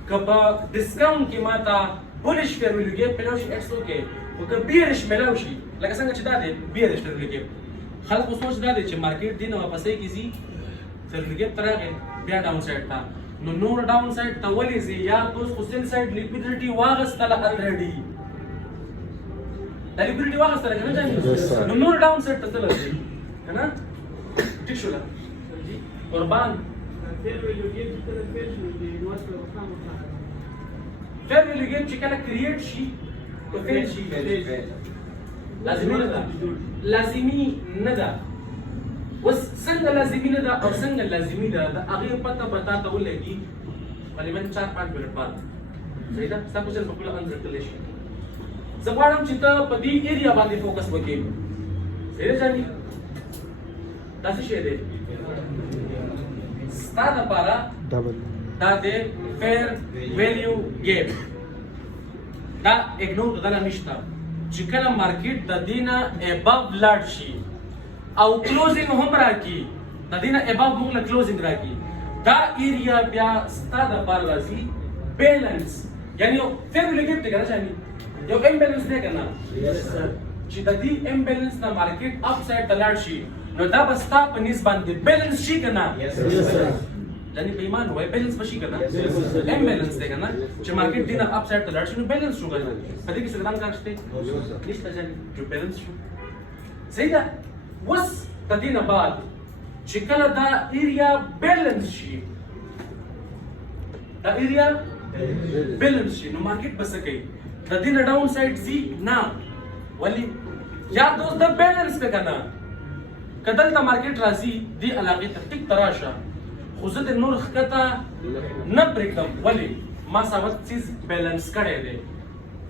که په ډسکاونټ کې ماته بولش فیر ویلیو ګیپ ملاو شي اټس اوکې خو که بیرش ملاو شي لکه څنګه چې دا دی بیرش فیر ویلیو ګیپ خلک خو سوچ دا دی چې مارکیټ دی نو واپسې کېږي فیر ویلیو ګیپ ته راغی بیا ډاون سایډ ته نو نور ډاون سایډ ته ولې ځي یار دوست خو سیل سایډ لیکویډیټي واغستله الریډي دا لیکویډیټي واغستله که نه جاني نو نور ډاون سایډ ته تللی ځي है ना ठीक شو قربان فیر ویلیو ګیپ چې کله کریټ شي او فیل شي لازمي نه ده لازمي نه ده وس څنګه لازمي نه ده او څنګه لازمي ده د هغې پته به تا ته ولګي غالبا 4-5 منټ بعد صحیح ده ستا کوشش به خپله انسر کړلی شي زه غواړم چې ته په دې ایریا باندې فوکس وکړې صحیح ده جاني دا څه شی دی ستا دپاره دا دی فیر ویلیو ګیپ دا اګنور دله نشته چې کله مارکیټ د دې نه اباو لاړ شي او کلوزینګ هم راکړي د دې نه اباو موږ له کلوزینګ راکړي دا ایریا بیا ستا دپاره راځي بیلنس یعنی یو فیر ویلیو ګیپ دی که نه جاني یو امبیلنس دی که نه چې د دې امبیلنس نه مارکیټ اپ سایډ ته لاړ شي نو دا به ستا په نیز باندې بیلنس شي که نه یعنی په ایمان وای بیلنس به شي که نه امبیلنس دی که نه چې مارکیټ دې نه اپ سایډ ته لاړ شي نو بیلنس شو که نه په دې کې څه ګران کار شته نشته جاني چې بیلنس شو صحیح ده اوس د دې نه بعد چې کله دا ایریا بیلنس شي دا ایریا بیلنس شي نو مارکیټ به څه کوي د دې نه ډاون سایډ ځي نه ولې یا دوست د بیلنس دی که نه که دلته مارکیټ راځي دې علاقې ته ټیک ته راشه خو زه د نور ښکته نه پرېږدم ولې ما ثابت څیز بیلنس کړی دی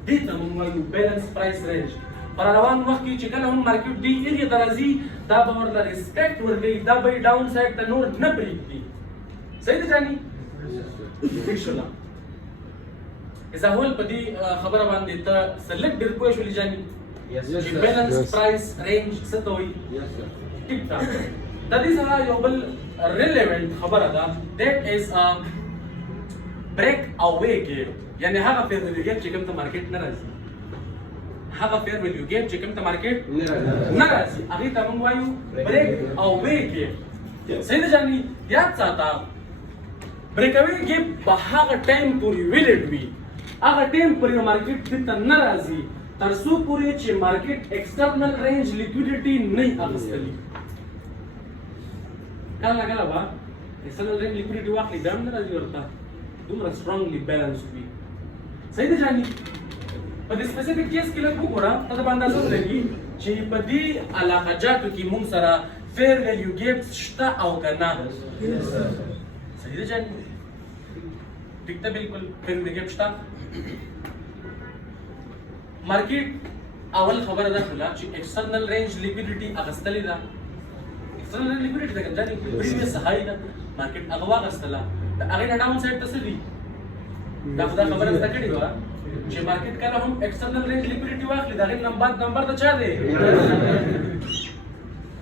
دې ته موږ وایو بیلنس پرایس رینج پر روان وخت کې چې کله هم مارکیټ دې ایریا ته راځي دا به ورته ریسپیکټ ورکوي دا به یې ډاون سایډ ته نور نه پرېږدي صحیح ده جاني ٹھیک شوله اذا هول په دې خبره باندې ته څه لږ ډېر پوه شولې جاني چې بیلنس پرایس رینج څه ته وایي ټیک ده د دې سره یو بل ریلیونټ خبره ده دیٹ از بریک اوے ګیپ یعنی هغه فیر ویلیو ګیپ چې کوم ته مارکیټ نه راځي هغه فیر ویلیو ګیپ چې کوم ته مارکیټ نه راځي هغې ته موږ وایو بریک اوے ګیپ صحیح ده جاني یاد ساته بریک اوے ګیپ په هغه ټایم پورې ویلډ وي هغه ټایم پورې مارکیټ دې ته نه راځي تر څو پورې چې مارکیټ ایکسټرنل رینج لیکویډیټي نه اخیستلي کله نه کله به ایکسټرنل رینج لیکویډیټي واخلي بیا هم نه راځي ورته دومره سټرونګلی بیلنس وي صحیح ده جاني په دې سپیسیفیک کیس کې لږ وګوره ته به اندازه ولګي چې په دې علاقه جاتو کې موږ سره فیر ویلیو ګیپ شته او که نه صحیح ده جاني ټیک ده بالکل فیر ویلیو ګیپ شته مارکیټ اول خبره ده ټوله چې ایکسټرنل رینج لیکویډیټي اخیستلې ده ایکسټرنل رینج لیکویډیټي ده که جاني پریویس های ده مارکیټ هغه واخیستله د هغې نه ډاون سایډ ته څه دي دا خبره زده کړې وه چې مارکیټ کله هم ایکسټرنل رینج لیکوډیټي واخلي د هغې نمبر د چا دی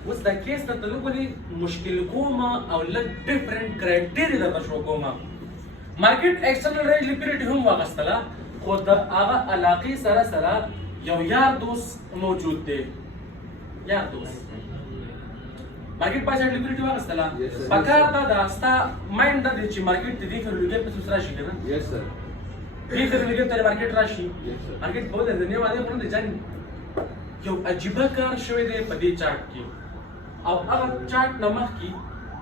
اوس دا کیس درته لږ ولې مشکل کومه او لږ ډفرنټ کرایټیریا درته شو کومه مارکیټ ایکسټرنل رینج لیکوډیټي هم واخیستله خو د هغه علاقې سره سره یو یار دوست موجود دی یار دوست مارکیټ پای سایډ لیکوډیټي واخیستله پکار دا د ستا مایند دا دی چې مارکیټ د دې فیرولوګیټ په څه راشي که نه Yes, sir. دې فیرولوګیټ ته مارکیټ راشي Yes, sir. مارکیټ په دې دنیا باندې خو نه جان یو عجیبه کار شوی دی په دې چارت کې او هغه چارت نه مخکې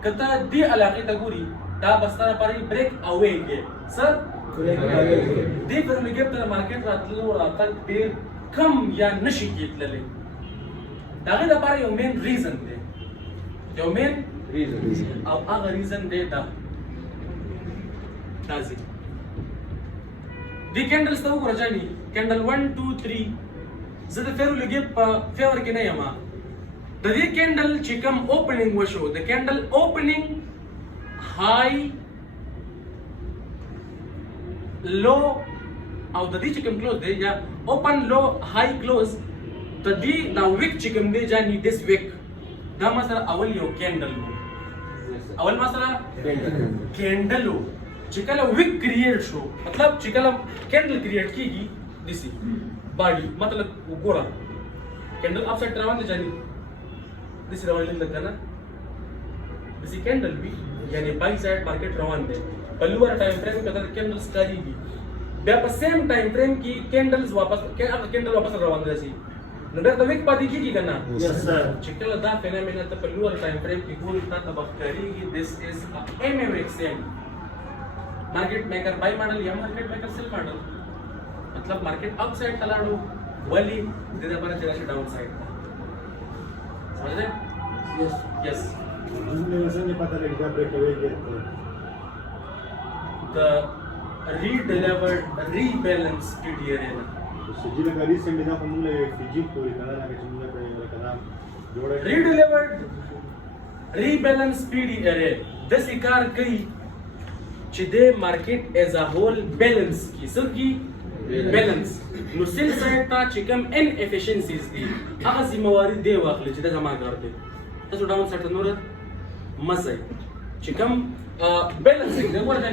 که ته دې علاقې ته ګوري دا به ستا لپاره بریک اوې دی سر دې فیرولوګیټ ته مارکیټ راتلو راتګ ډېر کم یا نشي کېدلی د هغې لپاره یو مین ریزن دی یو مین Reason. او هغه ریزن دی دا داسې دې کینډلز ته وګوره جاني کینډل 1 2 3 زه د فیرولوګیټ په فیور کې نه یم د دې کینډل چې کوم اوپننګ وشو د کینډل اوپننګ های لو او د دې چې کوم کلوز دی یا اوپن لو های کلوز د دې دا ویک چې کوم دی جاني دیس ویک دا مثلا اول یو کینډل و Yes, sir. اول مثلا Candle. کینډل و چې کله ویک کریټ شو مطلب چې کله کینډل کریټ کیږي دسی باډي مطلب وګوره کینډل اپ سایډ روان دي جاني دسی روان دي لکه نه دسی کینډل وی یعنی بای سایډ مارکیټ روان دی په لوړ ټایم فریم کې دا کینډلز کاریږي بیا په سیم ټایم فریم کې کینډلز واپس کینډل واپس روان دي نو دا د ویک پاتې کیږي کنه Yes, sir. چې کله دا فینومینا ته په لوړ ټایم فریم کې ګوري تا ته بخکاریږي this is a MMXM مارکیټ میکر بای ماډل یا مارکیټ میکر سیل ماډل مطلب مارکیټ اپ سایډ ته لاړو ولی د دې لپاره چې راشي ډاون سایډ سمجھ رہے Yes. Yes हमने वैसे नहीं पता लग गया break away गया द रीडिलीवर्ड रीबैलेंस PDA रहना सजील का रिसेंट ना हमने फिजी को निकाला ना कि हमने का नाम जोड़ा रीडिलीवर्ड रीबैलेंस PDA د سکار کوي چې د مارکیټ ایز ا هول بیلانس کی سرګي بیلانس نو سیل سایډ ته چې کوم ان افیشنسیز دي هغه ذمہواری دی واخلي چې دا زما کار دی تاسو ډاون سایډ ته نور مزه چې کوم بیلانسینګ دی ورته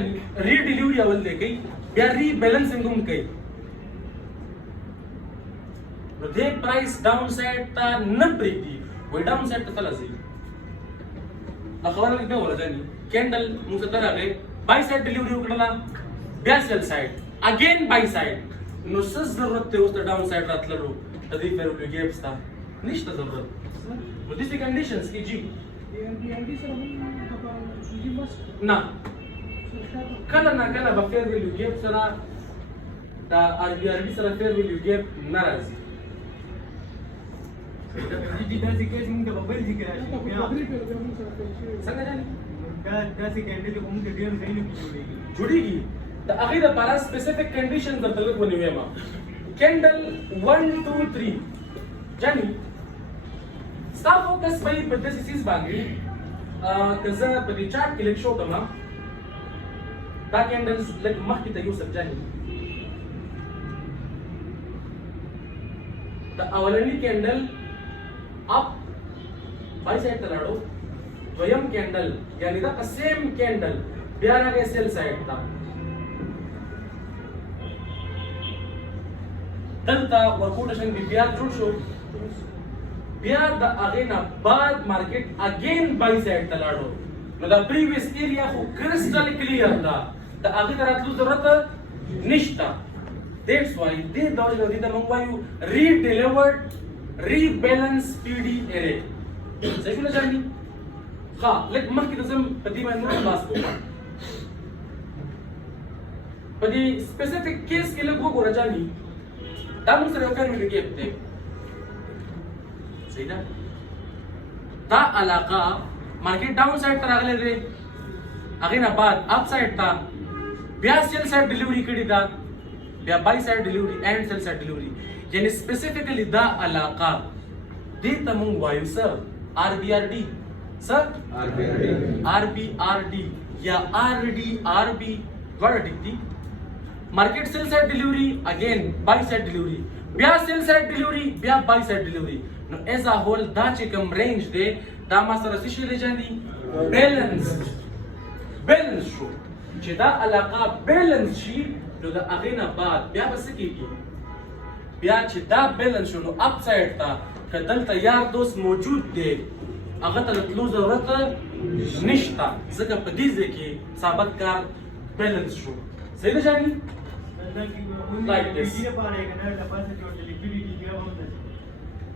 ری ډیلیوري اول دی کوي بیا ری بیلانسینګ هم کوي نو دې پرایس ډاون سایډ ته نه پریږدي وای ډاون سایډ ته تلاسي دا خبره لګه ورځنی کینډل موږ ته راغی بای سایډ ډیلیوري وکړه بیا سیل سایډ اگین بای سایډ نو څه ضرورت ته اوس ډاون سایډ راتللو د دې فیرولوګیټ ستا نشته ضرورت نو دې کنډیشنز کې جی نه کله نه کله به فیرولوګیټ سره دا RBRD سره فیرولوګیټ نه راځي जी दासी केस मुंगे बबल जी के څنګه جاني दासी कैंडल को मुंगे ډیر ځای نه جوړیږي جوړیږي د هغې دپاره سپیسیفک کنډیشن درته لږ ونیوې ما کینډل 1 2 3 جاني ستا فوکس به یې په داسې څیز باندې که زه په دې چارټ کې لږ شو کړم دا کینډلز لږ مخکې ته یوسف جاني د اولني کینډل اپ بای سایډ ته لاړو دویم کینډل یعنی دا سیم کینډل بیا راغی سیل سایډ ته دلته ورکوټیشن بیا جوړ شو بیا د هغې نه بعد مارکیټ اگین بای سایډ ته لاړو نو دا پریویس ایریا خو کرسټل کلیر ده د هغې ته راتلو ضرورت نشته دیټس وای دې ډول دې ته موږ وایو ری ډیلیورډ ریبیلانس PDA صحیح شو جاني ها لکه مخکې د زم په دې باندې نور خلاص کوم په دې سپیسیفیک کیس کې لږ وګوره جاني دا موږ سره یو فیرولوګیټ دی صحیح ده دا علاقه مارکیټ ډاون سایډ ته راغلی دی هغې نه بعد اپ سایډ ته بیا سیل سایډ ډیلیوري کړې ده بیا بای سایډ ډیلیوري اینڈ سیل سایډ ډیلیوري یعنی سپیسیفیکلی دا علاقه دې ته موږ وایو سر RBRD سر RBRD. RBRD یا RDRB دواړه ټیک دي مارکیټ سیل سایډ ډیلیوري اگین بای سایډ ډیلیوري بیا سیل سایډ ډیلیوري بیا بای سایډ ډیلیوري نو ایز ا هول دا چې کوم رینج دی دا ما سره څه شي لجندي بیلنس شو چې دا علاقه بیلنس شي نو د هغې نه بعد بیا به څه کېږي بیا چې دا بیلنس شو نو اپ سایډ ته که دلته یار دوست موجود دی هغه ته د تلو ضرورت نشته ځکه په دې ځای کې ثابت کار بیلنس شو صحیح ده جاني Like this.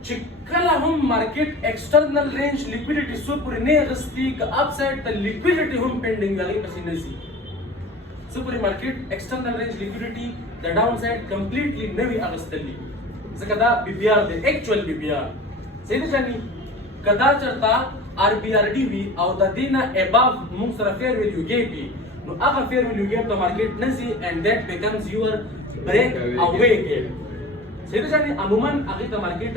چې کله هم مارکیټ ایکسټرنل رینج لیکویډیټي سو پورې نه اغستي که اپ سایډ ته لیکویډیټي هم پینډینګ هغې پسې نه ځي سو پورې مارکیټ ایکسټرنل رینج لیکویډیټي د ډاون سایډ کمپلیټلی نه وي اغستلي ځکه دا بي پي آر دی ایکچوال بي پي آر صحیح ده جاني که دا چېرته آر بي آر ډي وي او د دې نه اباف موږ سره فیر ویلیو ګیپ وي نو هغه فیر ویلیو ګیپ ته مارکیټ نه ځي اینډ دیٹ بیکمز یور بریک اوے ګیپ صحیح ده جاني عموما هغې ته مارکیټ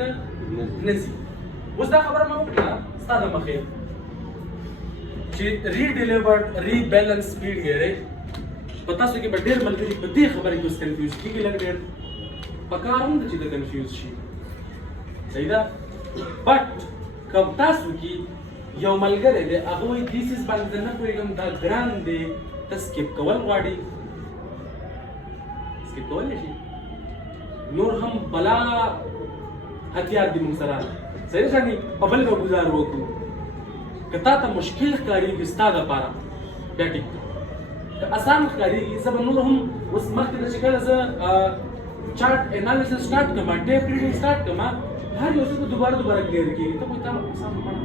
نه ځي اوس دا خبره ما وکړه ستا د مخې چې ری ډیلیورډ ری بیلنس سپیډ ګیرې په تاسو کې به ډېر ملګري په دې خبره کې اوس کنفیوز کېږي لږ ډېر په کار هم ده چې د کنفیوز شي صحیح ده بټ که تاسو کې یو ملګری دی هغه وایي دې څیز باندې زه نه پوهېږم دا ګران دی ته سکیپ کول غواړي سکیپ کولی شي نور هم بلا هتیار دي موږ سره صحیح جاني په بل به ګزار وکړو که تا ته مشکل ښکارېږي ستا دپاره بیا ټیک ده که اسان ښکارېږي زه به نور هم اوس مخکې نه چې کله زه چارټ انالیسس سټارټ کړم ټیپ ریډینګ سټارټ کړم هر یو څه به دوباره کلیئر کېږي ته وایي تا اسان پړه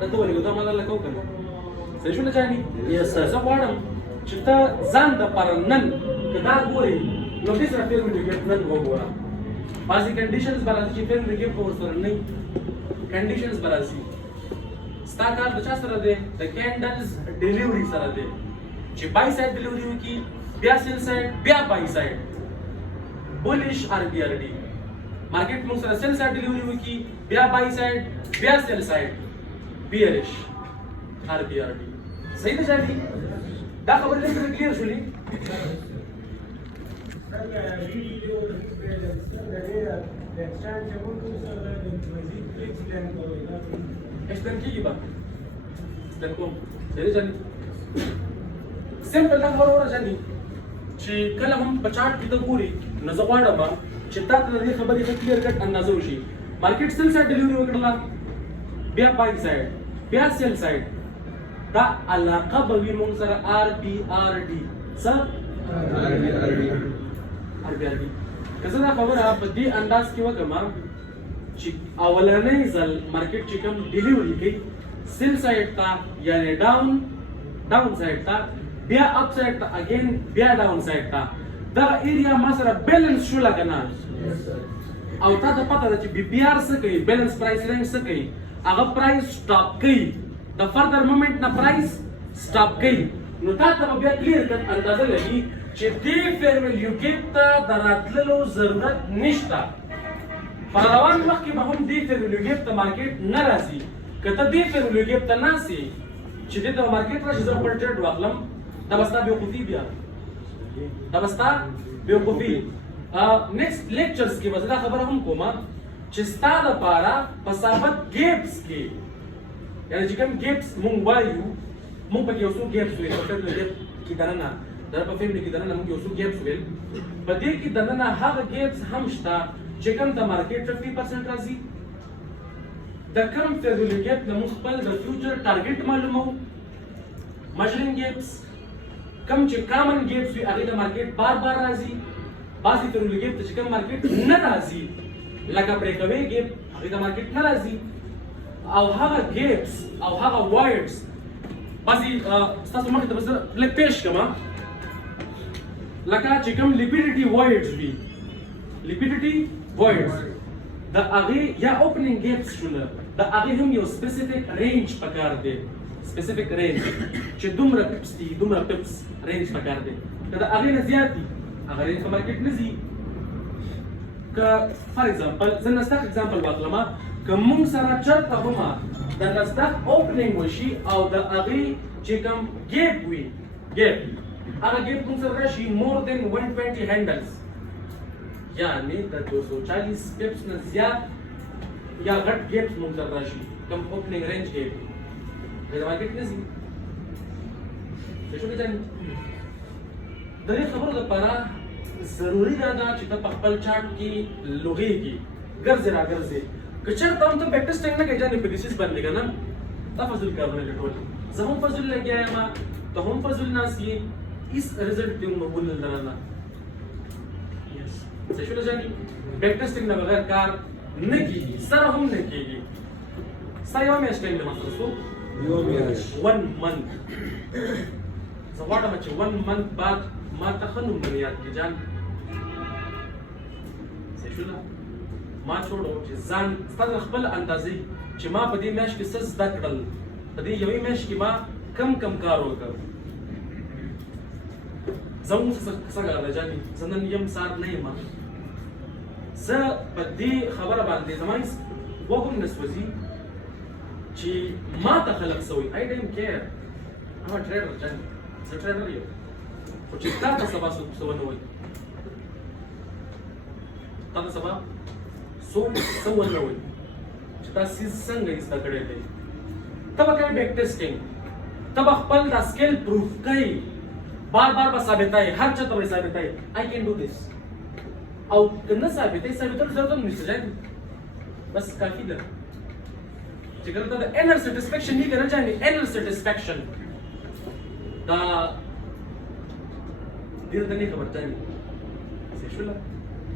دا ته ولې دا ما درله کوو که نه صحیح شو نه جاني زه غواړم چې ته ځان دپاره نن که دا ګورې نو دې سره فیر ویډیو ګیپ نن وګوره بعضې کنډیشنز به راځي چې فیر ویډیو ګیپ به ورسره نه وي کنډیشنز به راځي ستا کار د چا سره دی د کینډلز ډیلیوري سره دی چې بای سایډ ډیلیوري وکړي بیا سیل سایډ بیا بای سایډ بولیش آر بي آر ډي مارکیټ موږ سره سیل سایډ ډیلیوري وکړي بیا بای سایډ بیا سیل سایډ بیریش آر بي آر ډي صحیح ده جاني دا خبرې لږ کلیئر شولې ایکسپلین کېږي به ایکسپلین کوم صحیح جاني سمپل دا خبره وره جاني چې کله هم په چارټ کې ته ګوري نو زه غواړم چې تا ته د دې خبرې ښه کلیئر کټ اندازه وشي مارکیټ سیل سایډ ډیلیوري وکړله بیا بای سایډ بیا سیل سایډ دا علاقه به وي موږ سره آر بي آر ډي څه آر بي آر ډي که زه دا خبره په دې انداز کې وکړم چې اولنی ځل مارکیټ چې کوم ډیلیوري کوي سیل سایډ ته یعنې ډاون سایډ ته بیا اپ سایډ ته اگین بیا ډاون سایډ ته دغه ایریا ما سره بیلنس شوله که نه او تا ته پته ده چې بي پي آر څه کوي بیلنس پرایس رینج څه کوي هغه پرایس سټاپ کوي د فردر مومنټ نه پرایس سټاپ کوي نو تا ته به بیا کلیر کټ اندازه لګي چې دې فیر ویلیو ګیپ ته د راتللو ضرورت نشته په روان وخت کې به هم دې فیر ویلیو ګیپ ته مارکیټ نه راځي که ته دې فیر ویلیو ګیپ ته ناستې چې دې ته مارکیټ راشي زه خپل ټریډ واخلم دا به ستا بیوقوفي بیا دا به ستا بیوقوفي نیکسټ لیکچرز کې به زه دا خبره هم کوم چې ستا دپاره په ثابت ګیپس کې یعنې چې کوم ګیپس مونږ وایو مونږ پکې یو څو ګیپس ویل په فیملي ګیپ کې دننه دا په فیملي کې دننه مونږ یو څو ګیپس ویل په دې کې دننه هغه ګیپس هم شته چې کوم د مارکیټ 50% راځي د کوم فیملي ګیپ نه مونږ خپل د فیوچر ټارګیټ معلومو مشرینګ ګیپس کوم چې کامن ګیپس وي هغې د مارکیټ بار راځي بعضې فیملي ګیپ ته چې کوم مارکیټ نه راځي لکه بریکوي ګیپ هغې د مارکیټ نه راځي او هغه ګیپس او هغه وایډز بعضې ستاسو مخې ته به زه لږ پیش کړم لکه چې کوم لیکویډیټي وایډز وي لیکویډیټي وایډز د هغې یا اوپننګ ګیپس شوله د هغې هم یو سپیسیفیک رینج پکار دی سپیسیفیک رینج چې دومره پپس دي دومره پپس رینج پکار دی که د هغې نه زیات دي هغه رینج په مارکیټ نه ځي که فار ایگزامپل زه نستاق ایگزامپل واخلم که مونږ سره چېرته هم د نستاق اوپننګ وشي او د هغې چې کوم ګیپ وي ګیپ هغه ګیپ موږ سره راشي مور دین 120 هینډلز یعنی د 240 سټیپس نه زیات یا غټ ګیپ موږ سره راشي کوم اوپننګ رینج ګیپ د مارکیټ نه زی څه شو کېږي د دې خبرو لپاره ضروري ده چې ته په خپل چارت کې لوغېږي ګرځې را ګرځې که چېرته هم ته بیک ټیسټینګ نه کوې جانې په دیسیس باندې که نه دا فضول کارونه دي ټول زه هم فضول لګیا یم ته هم فضول ناست یې هېڅ رزلټ دې مقبول نه درنه څه شوله جانې بیک ټیسټینګ نه بغیر کار نه کېږي سره هم نه کېږي ستا یوه میاشت ټایم دی ماسره څو 1 month زه غواړم چې 1 month بعد ما ته ښه نوم نه یاد کړي جان څه شوله ما چھوڑو چې ځان ستا د خپل اندازې چې ما په دې میاشت کې څه زده کړل په دې یوې میاشت کې ما کم کار وکړ زه اوس څه کار دی جانې زه نن یم سهار نه یم زه په دې خبره باندې زما هېڅ غوږ هم نه سوځي چې ما ته خلک څه وایي آی ډونټ کیر ام ا ټریډر جانې زه ټریډر یم خو چې تا ته سبا څوک څه ونه وایي تا ته سبا څوک څه ونه وایي چې دا څیز څنګه یې زده کړی دی ته به کوې بیک ټیسټینګ ته به خپل دا سکیل پروف کوي بار به ثابتوي هر چا ته به یې ثابتوي آی کین ډو دس او که نه ثابتوي ثابتولو ضرورت هم نشته جانې بس کافي ده چې کله ته د انر سیټسفیکشن یې که نه جانې انر سیټسفیکشن دا ډېر ته نه خبر جانې څه شوله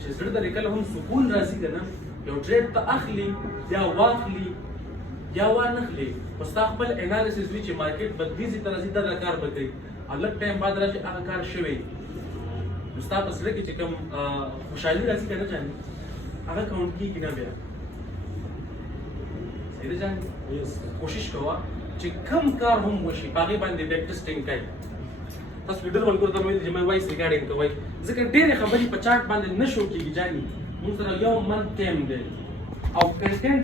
چې زړه ته کله هم سکون راځي که نه یو ټریډ ته اخلي یا واخلي یا وانخلي خو ستا خپل انالیسس وي چې مارکیټ به دې ځای ته راځي دا کار به کوي او لږ ټایم بعد راشي هغه کار شوی نو ستا په زړه کې چې کوم خوشحالي راځي که نه جانې هغه کاونټ کېږي نه بیا صحیح ده جانې کوشش کوه چې کم کار هم وشي په هغې باندې بیک ټیسټینګ کوي تاسو لیډر ملګرو ته مې ویل چې مې وایس ریکارډینګ کوئ ځکه ډېرې خبرې په چارټ باندې نه شو کېږي جانې موږ سره یو منت ټایم دی او کنټینټ